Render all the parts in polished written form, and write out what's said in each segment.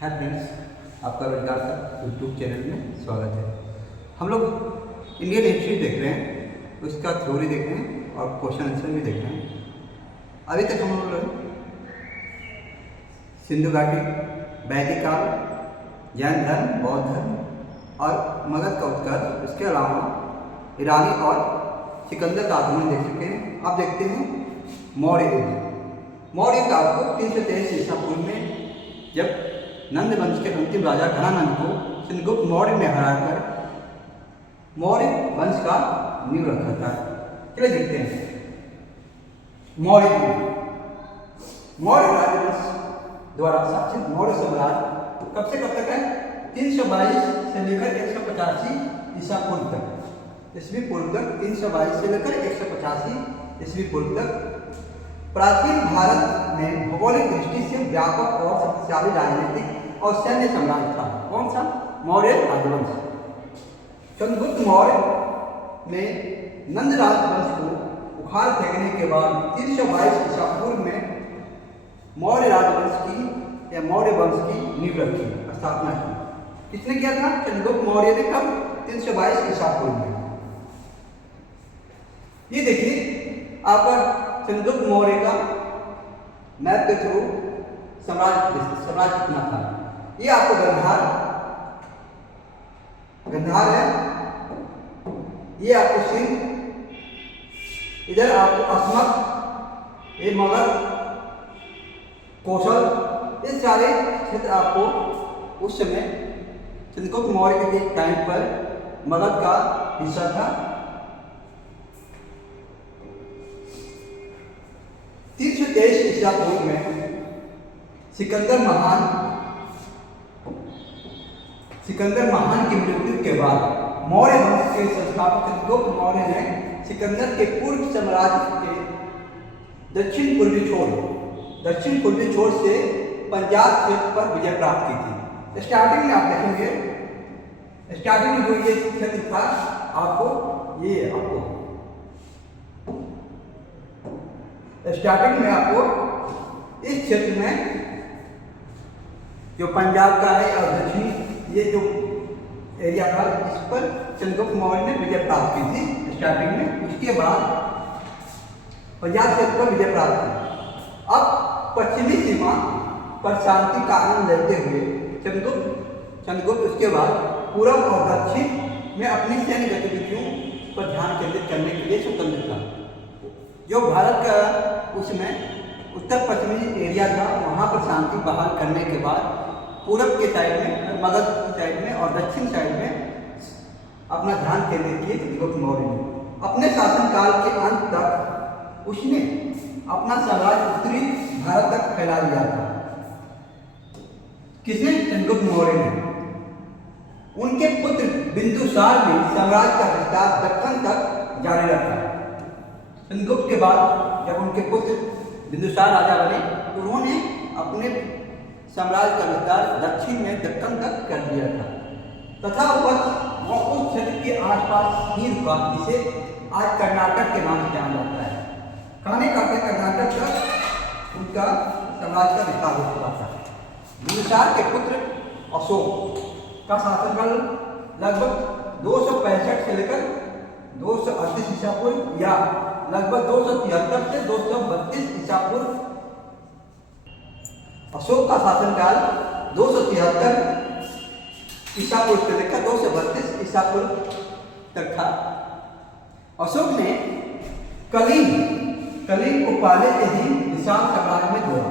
Hi friends, आपका रोजगार का यूट्यूब चैनल में स्वागत है। हम लोग इंडियन हिस्ट्री देख रहे हैं, उसका थ्योरी देख रहे हैं और क्वेश्चन आंसर भी देख रहे हैं। अभी तक हम लोग सिंधु घाटी, वैदिक काल, जैन धर्म, बौद्ध धर्म और मगध का उत्कर्ष, उसके अलावा ईरानी और सिकंदर का आगमन देख चुके हैं। अब देखते हैं मौर्य युग। मौर्य युग आपको 323 ईसा पूर्व में जब नंद वंश के अंतिम राजा घनानंद को चंद्रगुप्त मौर्य ने हराकर मौर्य वंश का नींव रखा था। चलिए देखते हैं मौर्य युग। मौर्य राजवंश द्वारा शासित मौर्य साम्राज्य कब से कब तक है? 322 से लेकर 185 ईसा पूर्व तक। ईस्वी पूर्व तक 322 से लेकर 185 ईस्वी पूर्व तक प्राचीन भारत में भौगोलिक दृष्टि से व्यापक और शक्तिशाली राजनीतिक और सैन्य साम्राज्य था। कौन सा? मौर्य राजवंश। चंद्रगुप्त मौर्य ने नंद राजवंश को उखाड़ फेंकने के बाद 322 ईसा पूर्व में मौर्य राजवंश की या मौर्य वंश की नींव रखी, स्थापना की। किसने किया था? चंद्रगुप्त मौर्य ने। कब? 322 ईसा पूर्व में। ये देखिए आप चंद्रगुप्त मौर्य का मैप के थ्रू साम्राज्य कितना था। ये आपको गंधार है, ये आपको सिंध, इधर आपको अस्मक, ये मगध, कौशल, ये सारे क्षेत्र आपको उस समय चंद्रगुप्त मौर्य के टाइम पर मगध का हिस्सा था। 323 ईसा पूर्व में सिकंदर महान की मृत्यु के बाद मौर्य वंश के संस्थापक चंद्रगुप्त मौर्य ने सिकंदर के पूर्व साम्राज्य के दक्षिण पूर्वी छोर से पंजाब क्षेत्र पर विजय प्राप्त की थी। स्टार्टिंग में आप देखेंगे, स्टार्टिंग में जो ये क्षेत्र था स्टार्टिंग में आपको इस क्षेत्र में जो पंजाब का है और दक्षिणी ये जो एरिया था, इस पर चंद्रगुप्त मौर्य ने विजय प्राप्त की थी स्टार्टिंग में। उसके बाद पंजाब क्षेत्र पर विजय प्राप्त की। अब पश्चिमी सीमा पर शांति का आनंद लेते हुए चंद्रगुप्त उसके बाद पूर्व और दक्षिण में अपनी सैन्य गतिविधियों पर ध्यान केंद्रित करने के लिए स्वतंत्र था। जो भारत का उसमें उत्तर पश्चिमी एरिया था, वहाँ पर शांति बहाल करने के बाद पूरब के साइड में, मगध की साइड में और दक्षिण साइड में अपना ध्यान केंद्रित किए चंद्रगुप्त मौर्य ने। अपने शासनकाल के अंत तक उसने अपना साम्राज्य उत्तरी भारत तक फैला दिया था। किसने? चंद्रगुप्त मौर्य ने। उनके पुत्र बिंदुसार ने साम्राज्य का विस्तार दक्कन तक जारी रखा। चंद्रगुप्त के बाद जब उनके पुत्र बिंदुसार राजा बने तो उन्होंने अपने साम्राज्य का विस्तार दक्षिण में दक्कन तक कर दिया था तथा वह उस क्षेत्र के आसपास ही रुका जिसे आज कर्नाटक के नाम से जाना जाता है। कहने का कर्नाटक तक उनका साम्राज्य का विस्तार हो चुका था। बिंदुसार के पुत्र अशोक का शासनकाल लगभग 265 से लेकर 238 ईसा पूर्व या लगभग 273 से 232 ईसा पूर्व। अशोक का शासनकाल 273 ईसा पूर्व से लेकर 232 ईसा पूर्व तक था। अशोक ने कलिंग को पहले से ही विशाल साम्राज्य में जोड़ा।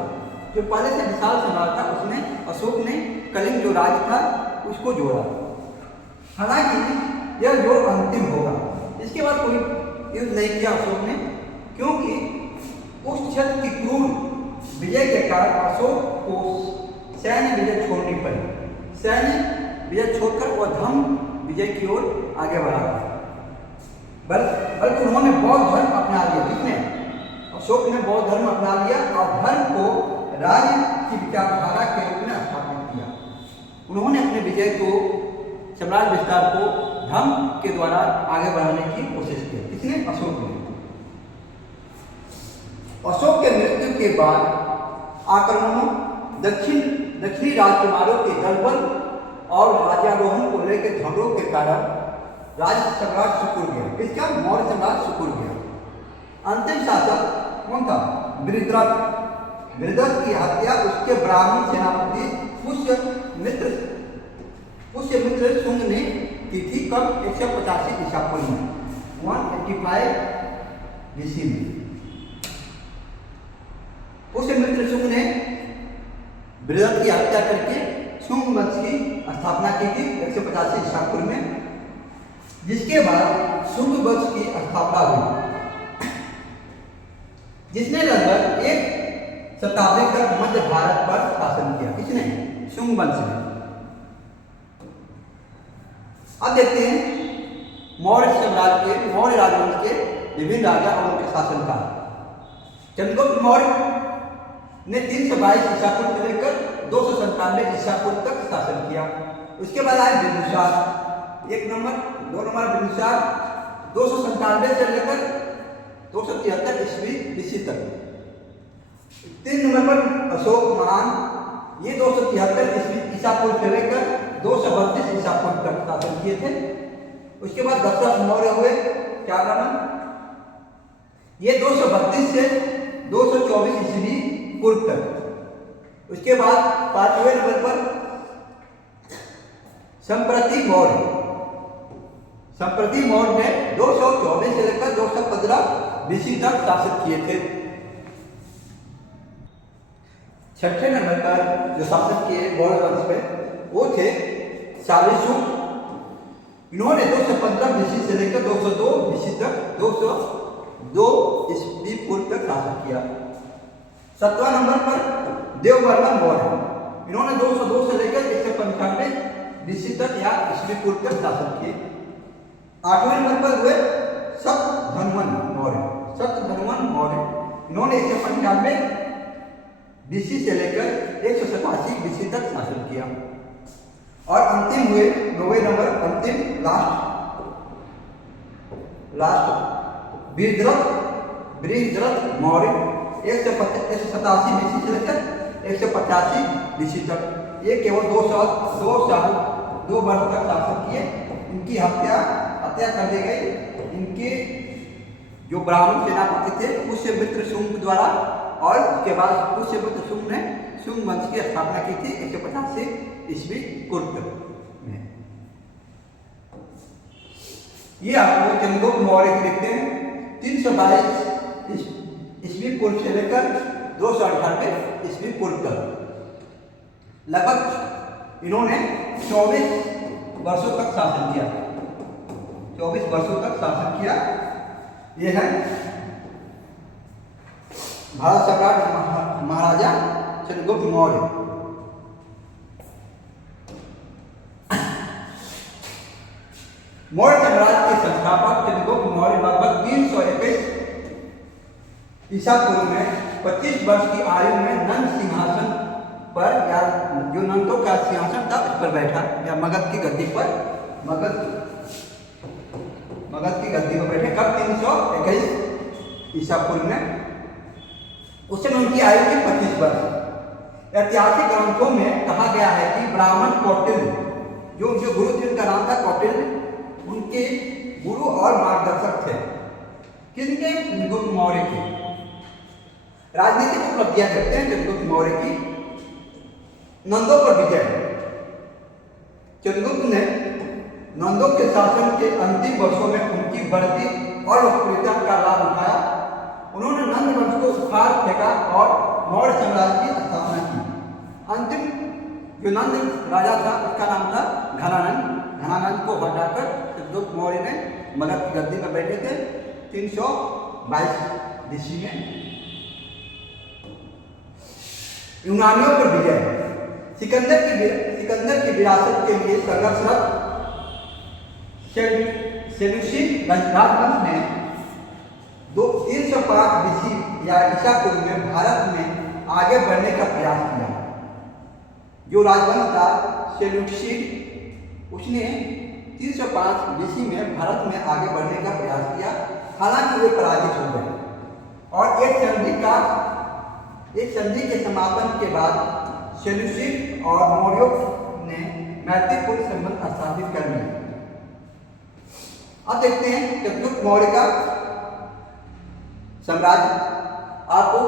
जो पहले से विशाल साम्राज्य था उसमें अशोक ने कलिंग जो राज्य था उसको जोड़ा। हालांकि यह जोड़ अंतिम होगा। इसके बाद कोई युद्ध नहीं किया अशोक ने, क्योंकि उस क्षेत्र की क्रूर विजय के कारण अशोक को सैन्य विजय छोड़नी पड़ी। सैन्य विजय छोड़कर वह धर्म विजय की ओर आगे बढ़ा। बल्कि उन्होंने बौद्ध धर्म अपना लिया। किसने? अशोक ने बौद्ध धर्म अपना लिया और धर्म को राज्य की विचारधारा के रूप में स्थापित किया। उन्होंने अपने विजय को, साम्राज्य विस्तार को धर्म के द्वारा आगे बढ़ाने की कोशिश की। किसने? अशोक ने। अशोक के मृत्यु के बाद आक्रमणों दक्षिण दक्षिणी राजकुमारों के गलबन और राज्यारोहण को लेकर झगड़ों के कारण राज सम्राट सिकुड़ गया। किसका? मौर्य सम्राट सिकुड़ गया। अंतिम शासक कौन था? बृहद्रथ। बृहद्रथ की हत्या उसके ब्राह्मण सेनापति पुष्यमित्र शुंग ने की थी। कब? 185 ईसा पूर्व में, 185 BC में। पुष्यमित्र शुंग ने बृहद्रथ की हत्या करके शुंग वंश की स्थापना की थी 185 ईसा पूर्व में, जिसके बाद शुंग वंश की स्थापना हुई, जिसने लगभग 1 शताब्दी तक मध्य भारत पर शासन किया। किसने? शुंग वंश ने। अब देखते हैं मौर्य राजवंश के विभिन्न राजा और उनके शासनकाल। चंद्रगुप्त मौर्य ने 322 ईसा पूर्व से लेकर 297 ईसा पूर्व तक शासन किया। उसके बाद आए बिंदुसार, 1 नंबर, 2 नंबर बिंदुसार 297 से लेकर 273 ईस्वी BC तक। 3 नंबर पर अशोक महान, ये 273 ईसा पूर्व से लेकर 232 ईसा पूर्व तक शासन किए थे। उसके बाद दशरथ मौर्य हुए 4 नंबर, ये 232 से 224 ईस्वी पूर्व तक। उसके बाद 5वें नंबर पर संप्रति मौर्य ने 224 से लेकर 215 BC तक शासन किए थे। 6ठे नंबर पर जो शासन किए मौर्य वंश में वो थे शालिशुंग। इन्होंने 215 BC से लेकर 202 BC तक 202 ईस्वी पूर्व तक शासन किया। 7वां नंबर पर देववर्मन मौर्य, इन्होंने 202 से लेकर 195 BC तक या ईस्वी पूर्व तक शासन किए। 8वें नंबर पर हुए शतधन्वन मौर्य, इन्होंने 195 BC से लेकर 187 BC तक शासन किया। और अंतिम हुए 9वें नंबर, अंतिम लास्ट बृहद्रथ मौर्य 187 BC से लेकर 185 BC तक। ये केवल 2 वर्ष तक शासन किए। इनकी हत्या कर दी गई। इनके जो ब्राह्मण सेनापति थे पुष्यमित्र शुंग द्वारा, और उसके बाद पुष्यमित्र शुंग ने शुंग वंश की स्थापना की थी 185 ईस्वी पूर्व में। ये आपको चंद्रगुप्त मौर्य की देखते हैं 322 ईस्वी पूर्व से लेकर 298 ईस्वी पूर्व तक। लगभग इन्होंने 24 वर्षों तक शासन किया। 24 वर्षों तक शासन किया। ये है भारत सम्राट महाराजा चंद्रगुप्त मौर्य। मौर्य साम्राज्य के संस्थापक चंद्रगुप्त मौर्य लगभग 321 ईसा पूर्व में 25 वर्ष की आयु में नंद सिंहासन पर, या जो नंदों का सिंहासन था उस पर बैठा, या मगध की गद्दी पर बैठे। कब? 321 ईसा पूर्व में। उस समय उनकी आयु थी 25 वर्ष। ऐतिहासिक ग्रंथों में कहा गया है कि ब्राह्मण कौटिल्य, जो उनके गुरु थे, उनका नाम था कौटिल्य, उनके गुरु और मार्गदर्शक थे। किनके? चंद्रगुप्त मौर्य के। राजनीतिक उपलब्धियां देखते हैं चंद्रगुप्त मौर्य की। नंदों पर विजय। चंद्रगुप्त ने नंदों के शासन के अंतिम वर्षों में उनकी बढ़ती और लोकप्रियता का लाभ उठाया। उन्होंने नंद वंश को उखाड़ फेंका और मौर्य साम्राज्य की स्थापना की। अंतिम जो नंद राजा था उसका नाम था घनानंद को हटाकर चंद्रगुप्त मौर्य ने मगध की गद्दी पर बैठे थे 322 BC में। यूनानियों पर विजय। सिकंदर की विरासत के लिए संघर्षरत सेल्यूसिड राजवंश ने 305 BC या ईसा पूर्व में भारत में आगे बढ़ने का प्रयास किया। जो राजवंश था सेल्यूसिड, उसने 305 BC में भारत में आगे बढ़ने का प्रयास किया। हालांकि वे पराजित हो गए और एक संधि के समापन के बाद सेल्यूसिड और मौर्यों ने मैत्रीपूर्ण संबंध स्थापित कर लिए। अब देखते हैं चंद्रगुप्त मौर्य का साम्राज्य। आपको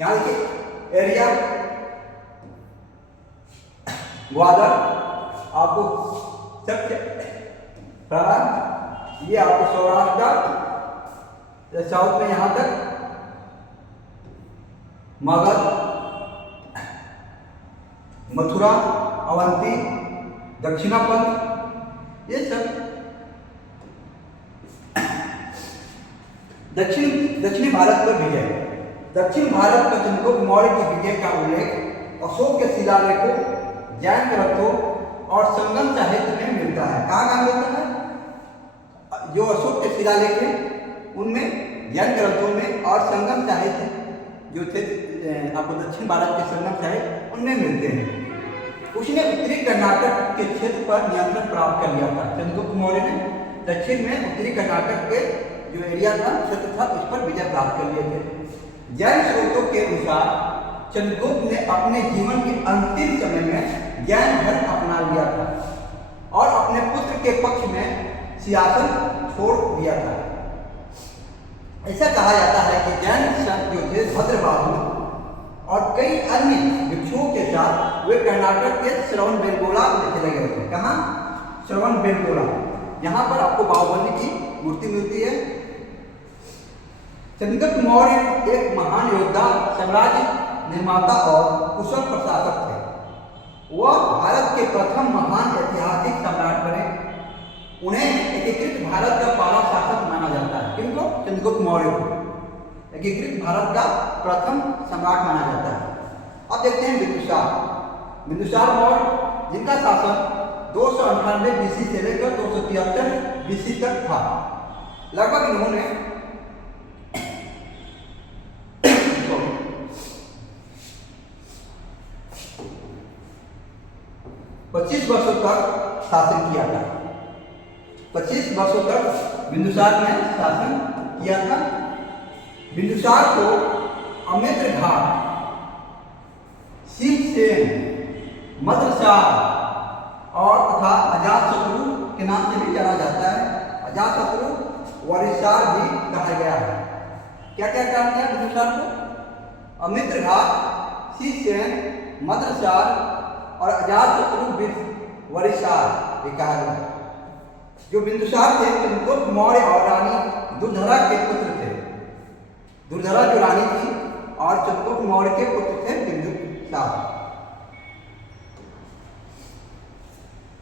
यहाँ देखिए एरिया ग्वादर, आपको सत्य प्रारंभ, ये आपको सौराष्ट्र साउथ में यहाँ तक मगध, मथुरा, अवंती, दक्षिणापंथ, ये सब दक्षिणी भारत पर विजय। दक्षिण भारत पर चंद्रगुप्त मौर्य की विजय का उल्लेख अशोक के शिलालेखों, जैन ग्रंथों और संगम साहित्य में मिलता है। कहाँ मिलता है? जो अशोक के शिलालेख हैं उनमें, जैन ग्रंथों में और संगम साहित्य जो थे आपको दक्षिण भारत के संगम साहित्य उनमें मिलते हैं। उसने उत्तरी कर्नाटक के क्षेत्र पर नियंत्रण प्राप्त कर लिया था। चंद्रगुप्त मौर्य ने दक्षिण में उत्तरी कर्नाटक के जो एरिया था, क्षेत्र था, उस पर विजय प्राप्त कर लिए थे। जैन स्रोतों के अनुसार चंद्रगुप्त ने अपने जीवन के अंतिम समय में जैन धर्म अपना लिया था और अपने पुत्र के पक्ष में सियासत छोड़ दिया था। ऐसा कहा जाता है कि जैन संत जो थे भद्रबाहु और कई अन्य भिक्षुओं के साथ वे कर्नाटक के श्रवणबेलगोला में चले गए थे। कहाँ? श्रवणबेलगोला। यहाँ पर आपको बाहुबली की मूर्ति मिलती है। चंद्रगुप्त मौर्य एक महान योद्धा, साम्राज्य निर्माता और कुशल प्रशासक थे। वह भारत के प्रथम महान ऐतिहासिक सम्राट बने। उन्हें एकीकृत भारत का पहला शासक माना जाता है। किनको? चंद्रगुप्त मौर्य को एकीकृत भारत का प्रथम सम्राट माना जाता है। अब देखते हैं बिंदुसार। बिंदुसार मौर्य जिनका शासन 298 बीसी से लेकर 273 बीसी तक था। लगभग इन्होंने 25 वर्षों तक शासन किया था। 25 वर्षों तक बिंदुसार ने शासन किया था। बिंदुसार को अमित्र घाट, शिवसेन, मद्रसार और तथा अजातशत्रु के नाम से भी जाना जाता है। अजातशत्रु, वरिसार भी कहा गया है। क्या क्या कहा गया बिंदुसार को? अमित्र घाट, शिवसेन, मद्रसार और अजातशत्रु वरिसार ये कहा गया। जो बिंदुसार थे चंद्रगुप्त मौर्य और रानी दुर्धरा के पुत्र थे। दुर्धरा जो रानी थी और चंद्रगुप्त मौर्य के पुत्र थे बिंदुसार।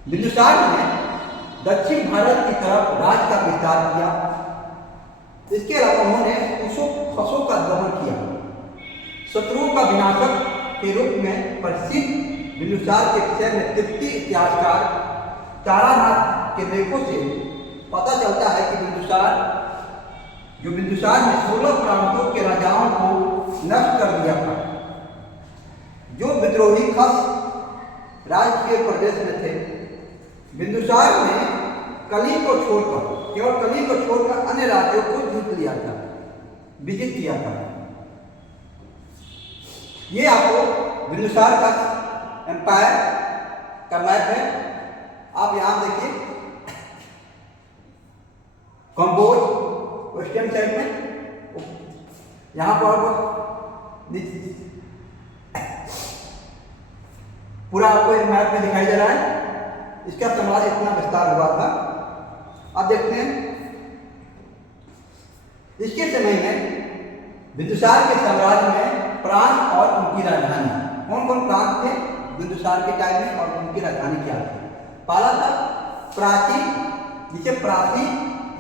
बिंदुसार ने दक्षिण भारत की तरफ राज्य का विस्तार किया। इसके अलावा उन्होंने कुशों का दमन किया। शत्रुओं का विनाशक के रूप में प्रसिद्ध बिंदुसार के विषय में तिब्बती इतिहासकार तारानाथ के लेखों से पता चलता है कि बिंदुसार ने 16 प्रांतों के राजाओं को नष्ट कर दिया था। जो विद्रोही खस राजकीय प्रदेश में थे। बिंदुसार ने कलिंग को छोड़कर, केवल कलिंग को छोड़कर अन्य राज्यों को जीत लिया था, विजित किया था। ये आपको बिंदुसार का एम्पायर का मैप है। आप यहां देखिए, कंबोज वेस्टर्न साइड में, यहां पर पूरा आपको एक मैप में दिखाई दे रहा है। इसका साम्राज्य इतना विस्तार हुआ था। अब देखते हैं इसके समय में बिंदुसार के साम्राज्य में प्रांत और उनकी राजधानी, कौन कौन प्रांत थे बिंदुसार के टाइम में और उनकी राजधानी क्या थी? पहला था प्राची, जिसे प्राची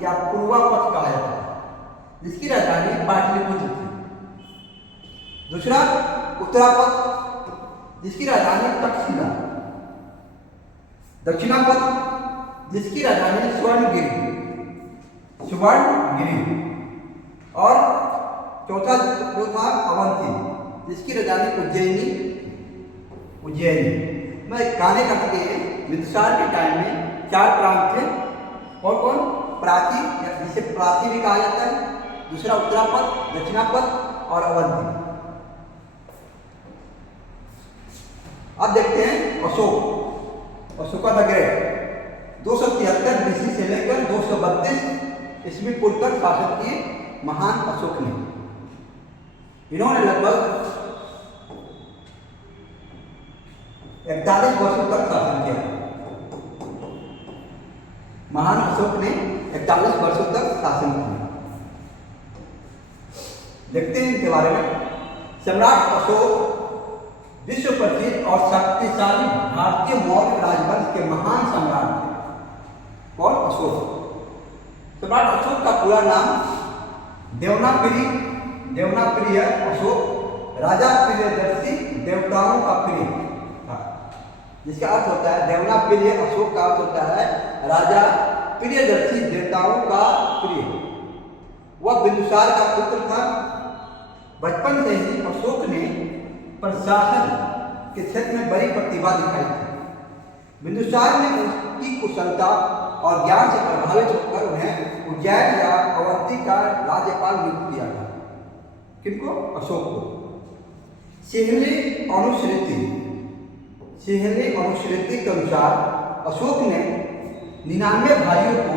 या पूर्वापथ कहा जाता है, जिसकी राजधानी पाटलिपुत्र थी। दूसरा उत्तरापथ, जिसकी राजधानी तक्षशिला। दक्षिणापथ, जिसकी राजधानी स्वर्णगिरी और चौथा जो था अवंती, जिसकी राजधानी उज्जैनी। मैं कहने का बिंदुसार के टाइम में 4 प्रांत थे। और कौन? प्राची, जिसे प्राची भी कहा जाता है, दूसरा उत्तरापथ, दक्षिणापथ और अवंती। अब देखते हैं अशोका द ग्रेट 273 BC से लेकर 232 ईस्वी पूर्व तक शासन किए महान अशोक ने। इन्होंने लगभग 41 वर्षों तक शासन किया। महान अशोक ने 41 वर्षों तक शासन किया। देखते हैं इनके बारे में। सम्राट अशोक विश्व प्रसिद्ध और शक्तिशाली भारतीय मौर्य राजवंश के महान सम्राट थे। कौन? अशोक। सम्राट अशोक का पूरा नाम देवनाप्रिय अशोक राजा प्रियदर्शी देवताओं का प्रिय था, जिसका अर्थ होता है देवनाप्रिय अशोक का अर्थ होता है राजा प्रियदर्शी देवताओं का प्रिय। वह बिंदुसार का पुत्र था। बचपन से ही अशोक ने प्रशासन के क्षेत्र में बड़ी प्रतिभा दिखाई थी। बिंदुसार ने उसकी कुशलता और ज्ञान से प्रभावित होकर उन्हें उज्जैन या अवंती का राज्यपाल नियुक्त किया था। किनको? अशोक को। सिहली अनुश्रुति के अनुसार अशोक ने 99 भाइयों को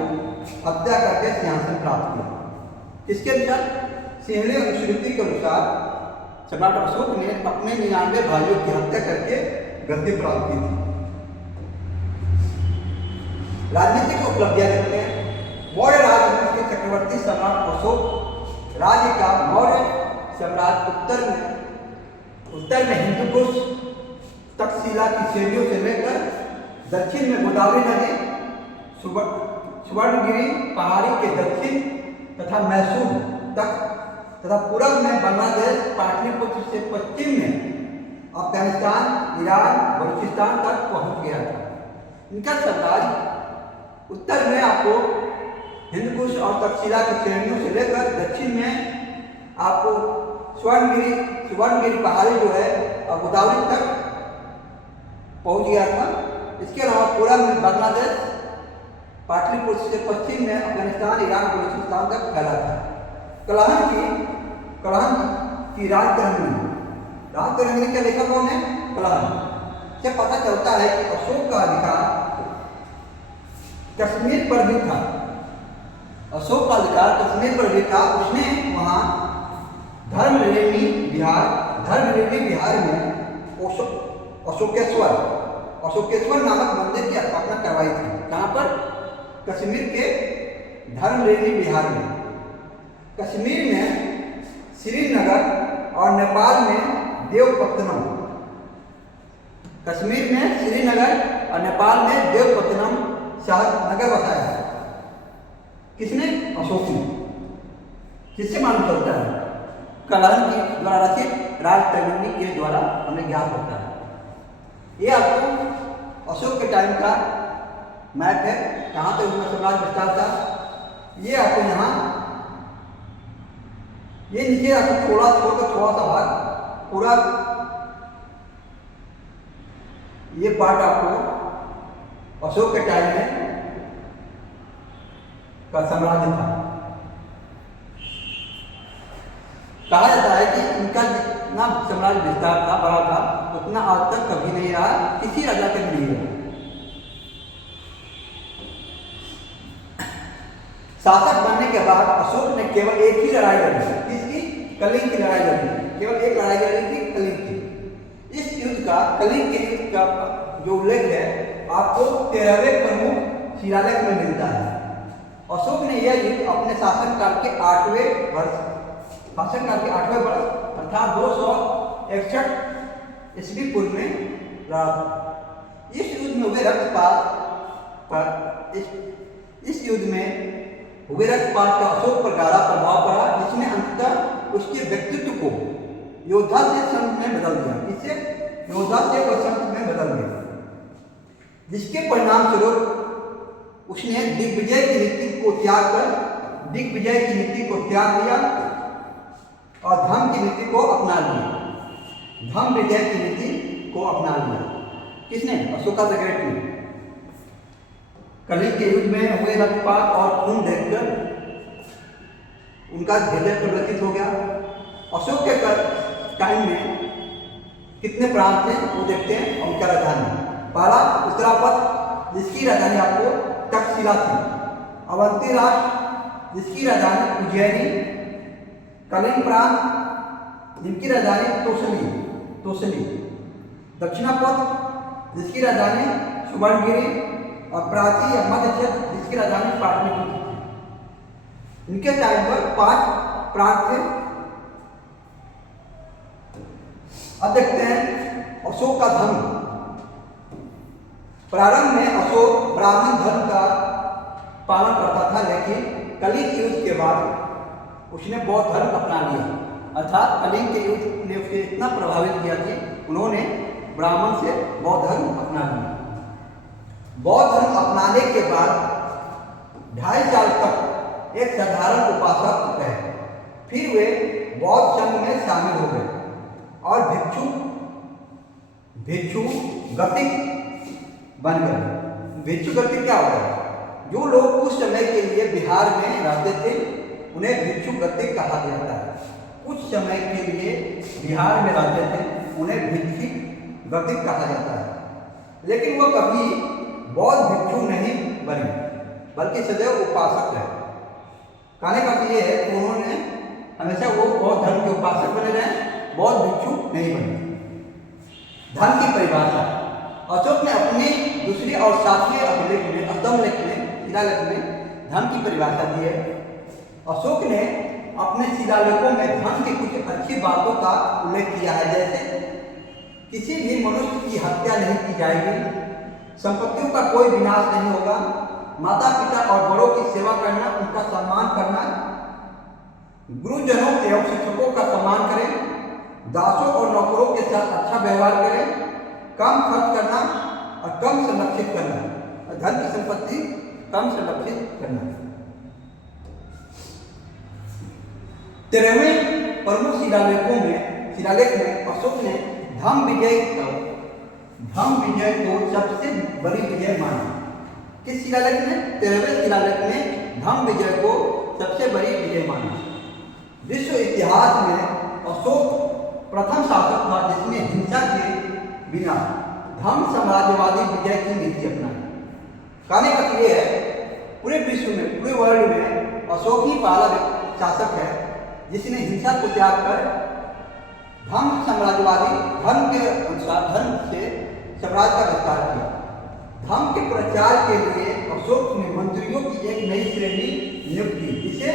हत्या करके सिंहासन प्राप्त किया। किसके अनुसार? सिहली अनुश्रुति के अनुसार सम्राट अशोक ने अपने 99 भाइयों की हत्या करके गद्दी प्राप्त की थी। राजनीतिक उपलब्धियां देखते हैं। मौर्य राजवंश के चक्रवर्ती सम्राट अशोक राज्य का मौर्य सम्राट उत्तर में हिंदुकुश तक्षशिला की श्रेणियों से लेकर दक्षिण में गोदावरी नदी, सुवर्णगिरी पहाड़ी के दक्षिण तथा मैसूर तक तथा पूर्व में बांग्लादेश, पाटलिपुत्र से पश्चिम में अफगानिस्तान, ईरान, बलूचिस्तान तक पहुंच गया था। इनका साम्राज्य उत्तर में आपको हिंदकुश और तक्षशिला की श्रेणियों से लेकर दक्षिण में आपको सुवर्णगिरी पहाड़ी जो है और गोदावरी तक पहुंच गया था। इसके अलावा पूर्व में बांग्लादेश, पाटलिपुत्र से पश्चिम में अफगानिस्तान, ईरान, बलूचिस्तान तक फैला था। कलहन की राजतरंगिणी का लेखक कौन है? कलहन से पता चलता है कि अशोक का अधिकार कश्मीर पर भी था। अशोक का अधिकार कश्मीर पर भी था। उसने वहाँ धर्मरेणी बिहार में अशोकेश्वर नामक मंदिर की स्थापना करवाई थी। कहाँ पर? कश्मीर के धर्मरेणी बिहार में। कश्मीर में श्रीनगर और नेपाल में देवपत्तनम। कश्मीर में श्रीनगर और नेपाल में देवपत्तनम शहर नगर बसाया है। किसने? अशोक ने। किससे मालूम चलता है? कलहन के द्वारा रचित राजतरंगिणी के द्वारा हमें ज्ञात होता है। ये आपको अशोक के टाइम का मैप है, कहाँ तक उनका समाज विस्तार था। ये आपको यहाँ ये नीचे आपको थोड़ा सा भाग पूरा ये पार्ट आपको अशोक के टाइम में का साम्राज्य था। कहा जाता है कि इनका जितना साम्राज्य विस्तार था, बड़ा था, उतना आज तक कभी नहीं रहा, किसी राजा के भी नहीं रहा। शासक बनने के बाद अशोक ने केवल एक ही लड़ाई लड़ी। किसकी? कलिंग की लड़ाई लड़ी। केवल एक लड़ाई लड़ी थी, कलिंग की। इस युद्ध का, कलिंग के युद्ध का जो उल्लेख है आपको 13वें प्रमुख शिलालेख में मिलता है। अशोक ने यह युद्ध अपने शासनकाल के 8वें वर्ष अर्थात 261 ईस्वी पूर्व में लड़ा था। इस युद्ध में हुए रक्तपात का अशोक पर गहरा प्रभाव पड़ा, जिसने अंततः उसके व्यक्तित्व को योद्धा से संत में बदल दिया। इससे योद्धा से वह संत में बदल गया, जिसके परिणाम स्वरूप उसने दिग्विजय की नीति को त्याग दिया और धर्म की नीति को अपना लिया। धर्म विजय की नीति को अपना लिया। किसने? अशोका द ग्रेट ने। कलिंग के युद्ध में हुए रक्तपात और खून देखकर उनका हृदय प्रवर्तित हो गया। अशोक के टाइम में कितने प्रांत थे वो देखते हैं और उनका राजधानी। पहला उत्तरापथ, जिसकी राजधानी आपको तक्षशिला थी। अवंती राष्ट्र, जिसकी राजधानी उज्जैनी। कलिंग प्रांत, जिनकी राजधानी तोसली। दक्षिणापथ, जिसकी राजधानी सुवर्णगिरी। और प्राची या मध्य क्षेत्र, जिसकी राजधानी पाटलिपुत्र। इनके टाइम पर 5 प्रांत थे। अब देखते हैं अशोक का धर्म। प्रारंभ में अशोक ब्राह्मण धर्म का पालन करता था, लेकिन कलिंग युद्ध के बाद उसने बौद्ध धर्म अपना लिया। अर्थात कलिंग के युद्ध ने उसे इतना प्रभावित किया कि उन्होंने ब्राह्मण से बौद्ध धर्म अपना लिया। बौद्ध धर्म अपनाने के बाद 2.5 साल तक एक साधारण उपासक रहे। फिर वे बौद्ध संघ में शामिल हो गए और भिक्षु गतिक बन गए। भिक्षु गतिक क्या होता है? जो लोग कुछ समय के लिए बिहार में रहते थे उन्हें भिक्षु गतिक कहा जाता है। कुछ समय के लिए बिहार में रहते थे उन्हें भिक्षु गतिक कहा जाता है, लेकिन वह कभी बौद्ध भिक्षु नहीं बने, बल्कि सदैव उपासक रहे। कहने का अर्थ ये है कि उन्होंने हमेशा वो बौद्ध धर्म के उपासक बने रहे, बौद्ध भिक्षु नहीं बने। धर्म की परिभाषा अशोक ने अपनी दूसरी और 7वें अभिलेख में शिलालेख में धर्म की परिभाषा दी है। अशोक ने अपने शिलालेखों में धर्म की कुछ अच्छी बातों का उल्लेख किया है, जैसे किसी भी मनुष्य की हत्या नहीं की जाएगी, संपत्तियों का कोई विनाश नहीं होगा, माता पिता और बड़ों की सेवा करना, उनका सम्मान करना, गुरुजनों एवं शिक्षकों का सम्मान करें, दासों और नौकरों के साथ अच्छा व्यवहार करें, कम खर्च करना और कम संरक्षित करना, धन की संपत्ति कम संरक्षित करना। 13वें प्रमुख शिलालेख में अशोक ने धम्म विजय को सबसे बड़ी विजय माना। किस शिलालेख में? 13वें शिलालेख में धम्म विजय को सबसे बड़ी विजय माना। विश्व इतिहास में अशोक प्रथम शासक था जिसने हिंसा के बिना धम्म साम्राज्यवादी विजय की नीति अपनाई। कहने का ये है, पूरे विश्व में, पूरे वर्ल्ड में अशोक ही पहला शासक है जिसने हिंसा को त्याग कर धम्म साम्राज्यवादी धर्म के अनुसार धर्म से साम्राज्य का विस्तार किया। धर्म के प्रचार के लिए अशोक ने मंत्रियों की एक नई श्रेणी नियुक्त की, जिसे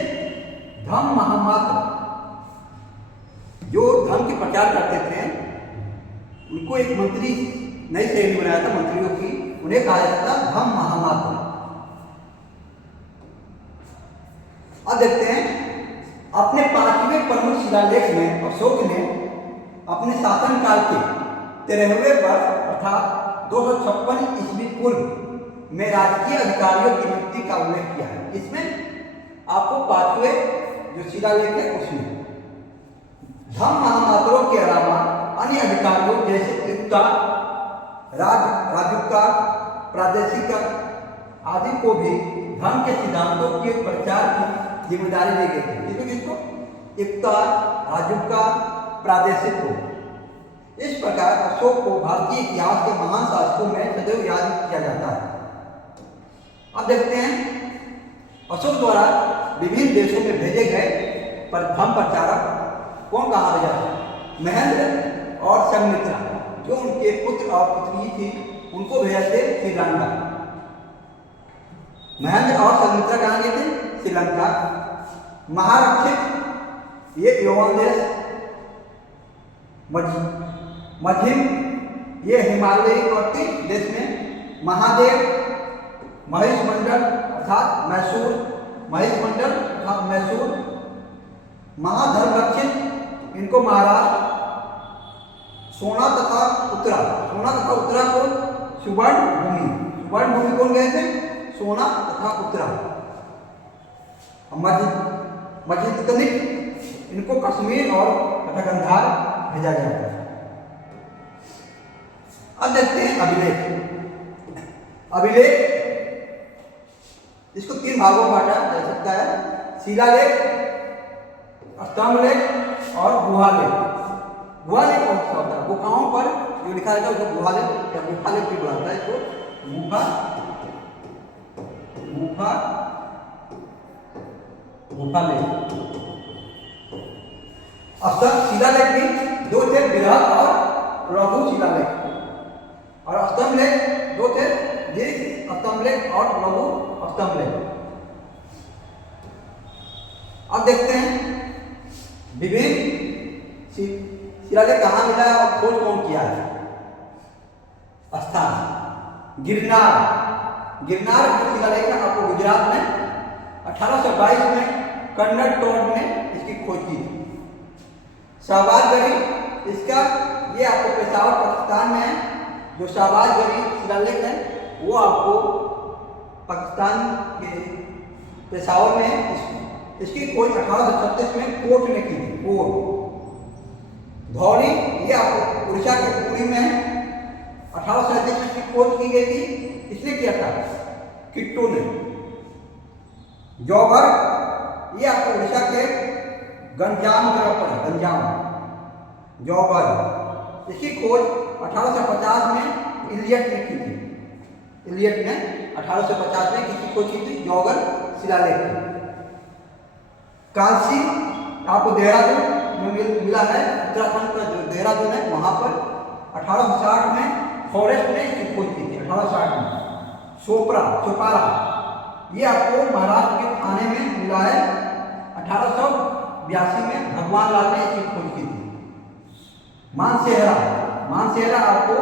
धम्म महामात्र, जो धर्म के प्रचार करते थे उनको एक मंत्री नई श्रेणी बनाया था मंत्रियों की, उन्हें कहा जाता था धम्म महामात्र। अब देखते हैं अपने 5वें प्रमुख शिलालेख में अशोक ने अपने शासनकाल के 13वें वर्ष अर्थात 256 ईस्वी पूर्व में राजकीय अधिकारियों की नियुक्ति का उल्लेख किया है। इसमें आपको 5वें जो शिलालेख है उसमें धम्म महामात्रों के अलावा अन्य अधिकारियों जैसे युक्ता, राजयुक्ता, प्रादेशिक आदि को भी धर्म के सिद्धांतों के प्रचार की जिम्मेदारी दी गई थी। किसको? युक्ता, राजयुक्ता, प्रादेशिक को। इस प्रकार अशोक को भारतीय इतिहास के महान शासकों में सदैव याद किया जाता है। अब देखते हैं अशोक द्वारा विभिन्न देशों में भेजे गए धर्म प्रचारक कौन कहा गया है? महेंद्र और संघमित्रा, जो उनके पुत्र और पुत्री थी, उनको भेजा थे श्रीलंका। महेंद्र और संघमित्रा कहाँ गए थे? श्रीलंका। महारक्षित ये यौवन देश, मध्यम ये हिमालयी पर्वतीय देश में, महादेव, महेशमंडल अर्थात मैसूर, महेशमंडल अर्थात मैसूर, महाधर्मरक्षित इनको महाराष्ट्र, सोना तथा उत्तरा को सुवर्ण भूमि कौन गए थे? सोना तथा उत्तरा। मजिदनिक इनको कश्मीर और गंधार भेजा गया था। अब देखते हैं अभिलेख इसको 3 भागों में बांटा जा सकता है: शिलालेख, स्तंभलेख और गुहालेख। गुहालेख कौन सा होता है? गुफाओं पर जो लिखा रहता है उसको गुहालेख या गुफालेख भी बुलाता है इसको। गुफा गुफा गुफालेख। स्तंभ शिलालेख भी दो थे, बृहद और लघु शिलालेख। और स्तंभ लेख दो थे, दीर्घ स्तंभ लेख और लघु स्तंभ लेख। अब देखते हैं विभिन्न शिलालेख कहाँ मिला है और खोज कौन किया है। स्थान गिरनार। गिरनार जो शिलालेख है आपको गुजरात में 1822 में कर्नल टोड ने इसकी खोज की थी। शाहबाज गरी इसका ये आपको पेशावर पाकिस्तान में है। जो शाहबाज गरी शिलालेख है वो आपको पाकिस्तान के पेशावर में है। इसकी खोज 1836 में कोर्ट ने की थी। कोर्ट धौली ये आपको उड़ीसा के पुरी में है। 1837 में इसकी खोज की गई थी। इसने किया था किट्टू ने। जौहर ये आपको उड़ीसा के गंजाम जगह पर है, गंजाम जौहर। इसकी खोज 1850 में इलियट ने की थी। इलियट ने 1850 में किसकी खोज की थी? जौहर शिलालेख की। कालसी आपको देहरादून में मिला है। उत्तराखंड का जो देहरादून है वहां पर 1860 में फॉरेस्ट ने इसकी खोज की थी। 1860 में चोपारा ये आपको महाराष्ट्र के थाने में मिला है। 1882 में भगवान लाल ने इसकी खोज की थी। मानसेहरा आपको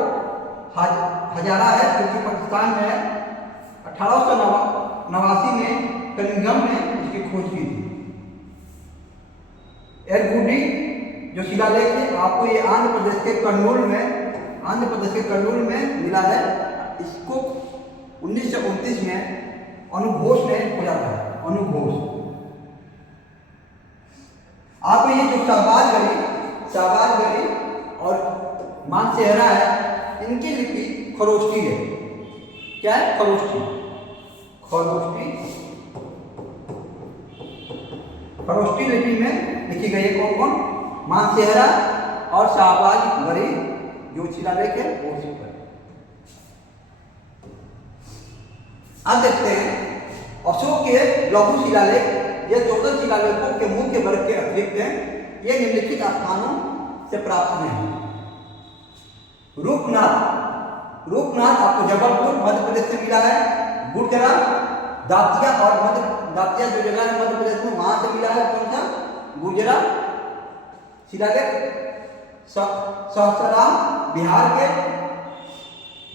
हजारा है जो कि पाकिस्तान में है। 1889 में कलिंगम ने इसकी खोज की थी। एरगुडी जो शिलालेख है आपको ये आंध्र प्रदेश के कर्नूल में मिला है। इसको 1929 में अनुघोष ने खोजा था। अनुघोष आपको ये जो शाहबाज गरी और मानसेहरा है इनकी लिपि खरोष्टी है। क्या है? खरोष्टी लिपि में लिखी गई है। कौन कौन? मानसेहरा और शाहबाज गरी जो शिलालेख है वो उसी पर। अब देखते हैं अशोक के लघु शिलालेख। ये 14 शिलालेखों के मुख्य वर्ग के अतिरिक्त हैं। ये निम्नलिखित स्थानों से प्राप्त हैं। रूपनाथ आपको जबलपुर मध्य प्रदेश से मिला है। गुर्जरा दातिया जो जगह है मध्य प्रदेश में वहां से मिला है। कौन सा? गुर्जरा शिलालेख। सहस्राम बिहार के।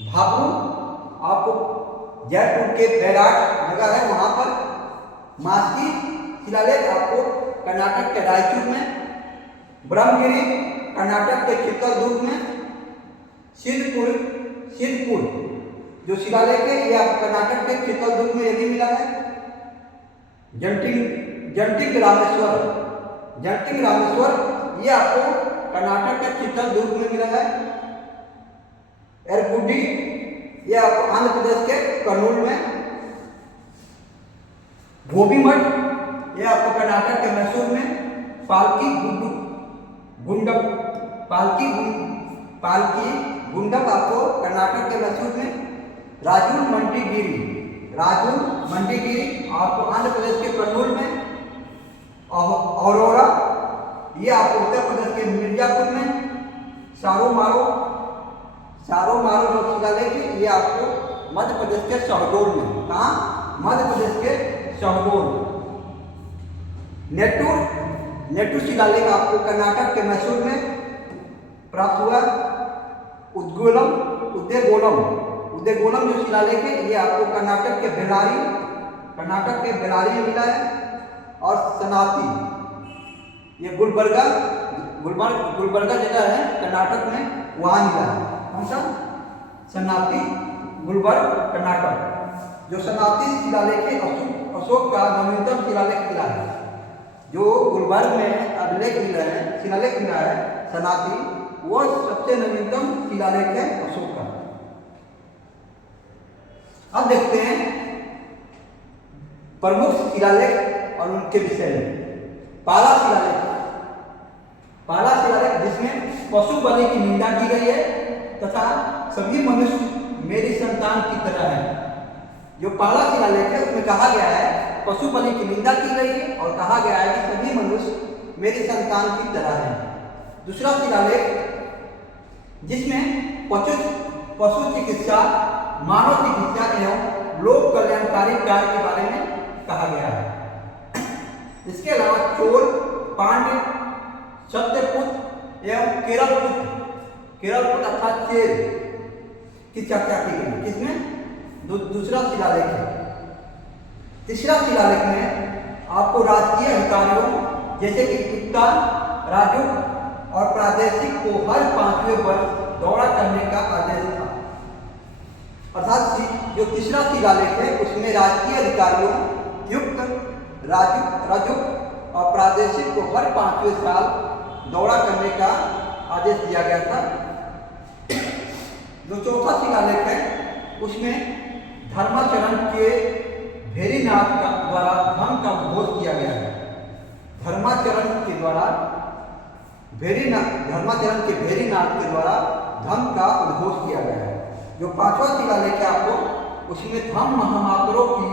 भाभरू आपको जयपुर के बैराट जगह है वहां पर। मास्की शिलालेख आपको कर्नाटक के रायचूर में। ब्रह्मगिरी कर्नाटक के चित्रदुर्ग में। सिद्धपुर जो शिलालेख है ये आपको कर्नाटक के चित्रदुर्ग में यही मिला है। जंटिंग रामेश्वर ये आपको कर्नाटक के चित्रदुर्ग में मिला है। एरगुडी ये आपको आंध्र प्रदेश के कर्नूल में। गोबीमठ ये आपको कर्नाटक के मैसूर में। पालकी गुंडप आपको कर्नाटक के मैसूर में। राजूर मंडीगिरी आपको आंध्र प्रदेश के कर्नूल में। औरोरा ये आपको उत्तर प्रदेश के मिर्जापुर में। सारो मारो जो शिलालेख है ये आपको मध्य प्रदेश के शहडोल में। कहाँ? मध्य प्रदेश के शहडोल। नेटूर शिलालेख आपको कर्नाटक के मैसूर में प्राप्त हुआ। उद्देगोलम जो शिलालेख है ये आपको कर्नाटक के बेलारी में मिला है। और सनाती ये गुलबर्गा जगह है कर्नाटक में वहां मिला है। कौन सा? सनाती गुलबर्ग कर्नाटक। जो सनाती शिलालेख है अशोक का नवीनतम शिलालेख मिला है। जो गुलबर्ग में अभिलेख मिला है शिलालेख मिला है सनाती वो सबसे नवीनतम शिलालेख है अशोक का। अब देखते हैं प्रमुख शिलालेख और उनके विषय में। पाला शिलालेख जिसमें पशु बलि की निंदा की गई है तथा सभी मनुष्य मेरी संतान की तरह है। जो पहला शिलालेख है उसमें कहा गया है पशु बलि की निंदा की गई है और कहा गया है कि सभी मनुष्य मेरी संतान की तरह है। दूसरा शिलालेख जिसमें पशु चिकित्सा, मानव चिकित्सा एवं लोक कल्याणकारी कार्य के बारे में कहा गया है। इसके अलावा चोल, पांड्य, सत्यपुत्र एवं केरलपुत्र अर्थात चेर की चर्चा की गई। इसमें दूसरा शिलालेख है। तीसरा शिलालेख में आपको राजकीय अधिकारियों जैसे कि पिता, राजू और प्रादेशिक को हर 5वें वर्ष दौरा करने का आदेश था। अर्थात जो तीसरा शिलालेख है उसमें राजकीय अधिकारियों युक्त राजू और प्रादेशिक को हर 5वें साल दौरा करने का आदेश दिया गया था। जो चौथा शिलालेख है उसमें धर्माचरण के भेरीनाथ का द्वारा धर्म का उद्घोष किया गया है। धर्माचरण के भेरीनाथ के द्वारा धर्म का उद्घोष किया गया है। जो पांचवा शिलालेख है आपको उसमें धम्म महामात्रों की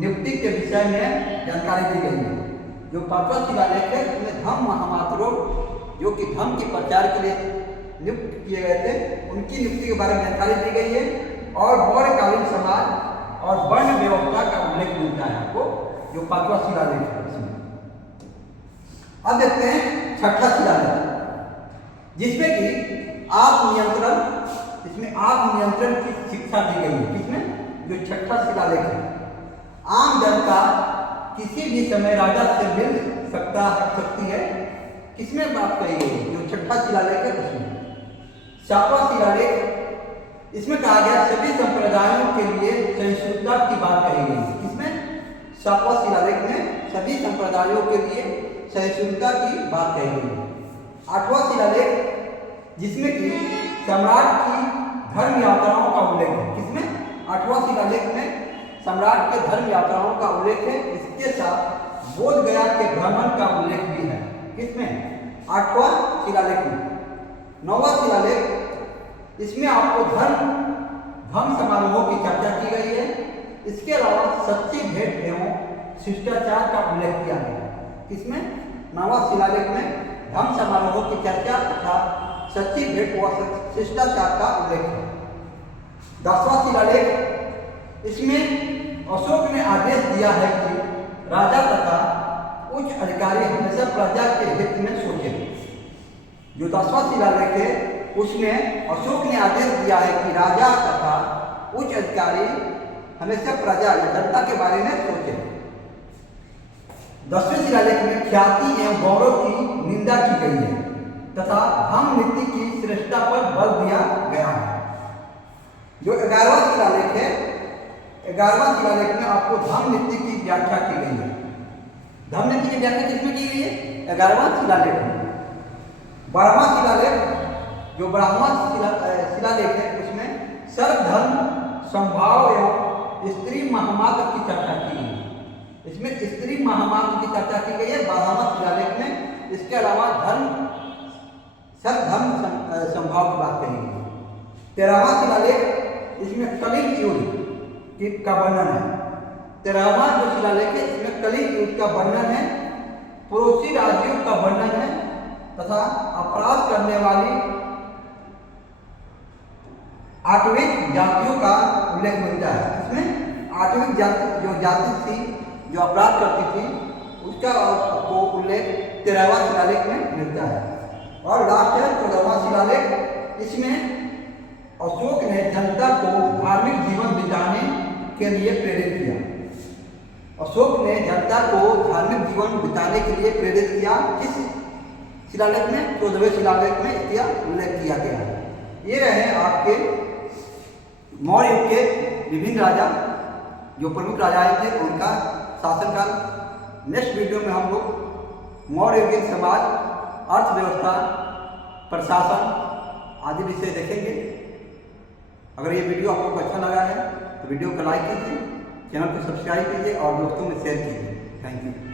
नियुक्ति के विषय में जानकारी दी गई है। जो पांचवा शिलालेख है उसमें धम्म महामात्रों जो कि धर्म के प्रचार के लिए नियुक्त किए गए थे उनकी नियुक्ति के बारे में जानकारी दी गई है और मौर्यकालीन समाज और वर्ण व्यवस्था का उल्लेख मिलता है आपको जो पांचवा शिलालेख है इसमें। अब देखते हैं छठा शिलालेख जिसमें कि आत्म नियंत्रण की शिक्षा दी गई है। किसमें? जो छठा शिलालेख है। आम जनता किसी भी समय राजा से मिल सकती है। किसमें बात कही गई? जो छठा शिलालेख है उसमें। सातवां शिलालेख इसमें कहा गया सभी संप्रदायों के लिए सहिष्णुता की बात कही गई है। किसमें? सातवां शिलालेख में सभी संप्रदायों के लिए सहिष्णुता की बात कही गई है। आठवां शिलालेख जिसमें कि सम्राट की धर्म यात्राओं का उल्लेख है। किसमें? आठवां शिलालेख में सम्राट के धर्म यात्राओं का उल्लेख है। इसके साथ बोध गया के भ्रमण का उल्लेख भी है। किसमें? आठवां शिलालेख में। नौवां शिलालेख इसमें आपको धर्म समारोहों की चर्चा की गई है। इसके अलावा सच्ची भेंट एवं शिष्टाचार का उल्लेख किया गया है। इसमें नौवां शिलालेख में धर्म समारोहों की चर्चा तथा सच्ची भेंट व शिष्टाचार का उल्लेख है। 10वां शिलालेख इसमें अशोक ने आदेश दिया है कि राजा तथा उच्च अधिकारी हमेशा प्रजा के हित में सोचे। जो 10वां शिलालेख है उसमें अशोक ने आदेश दिया है कि राजा तथा उच्च अधिकारी हमेशा प्रजा या जनता के बारे में सोचे। 10वें शिलालेख में ख्याति एवं गौरव की निंदा की गई है तथा धर्म नीति की श्रेष्ठता पर बल दिया गया है। जो 11वां शिलालेख है 11वां शिलालेख में आपको धर्म नीति की व्याख्या की गई है। धर्म नीति की व्याख्या किसमें की गई है? 11वां शिलालेख में। 12वां शिलालेख जो 12वां शिलालेख है उसमें सर्वधर्म समभाव एवं स्त्री महामात्र की चर्चा की गई है। इसमें स्त्री महामात्र की चर्चा की गई है 12वां शिलालेख में। इसके अलावा सर्वधर्म समभाव की बात कही गई है। 13वां शिलालेख इसमें कलिंग युद्ध का वर्णन है। 13वां जो शिलालेख है इसमें कलिंग युद्ध का वर्णन है, पड़ोसी राज्यों का वर्णन है तथा अपराध करने वाली आठवीं जातियों का उल्लेख मिलता है। इसमें आठवीं जाति थी जो अपराध करती थी उसका आपको उल्लेख 13वां शिलालेख में मिलता है। और लास्ट है 14वां शिलालेख। इसमें अशोक ने जनता को धार्मिक जीवन बिताने के लिए प्रेरित किया। अशोक ने जनता को धार्मिक जीवन बिताने के लिए प्रेरित किया। किस शिलालेख में? 14वें शिलालेख में इसका उल्लेख किया गया है। ये रहे आपके मौर्य युग के विभिन्न राजा जो प्रमुख राजाएं थे उनका शासनकाल। नेक्स्ट वीडियो में हम लोग मौर्य युगीन समाज, अर्थव्यवस्था, प्रशासन आदि विषय देखेंगे। अगर ये वीडियो आपको अच्छा लगा है तो वीडियो को लाइक कीजिए, चैनल को सब्सक्राइब कीजिए और दोस्तों में शेयर कीजिए। Thank you.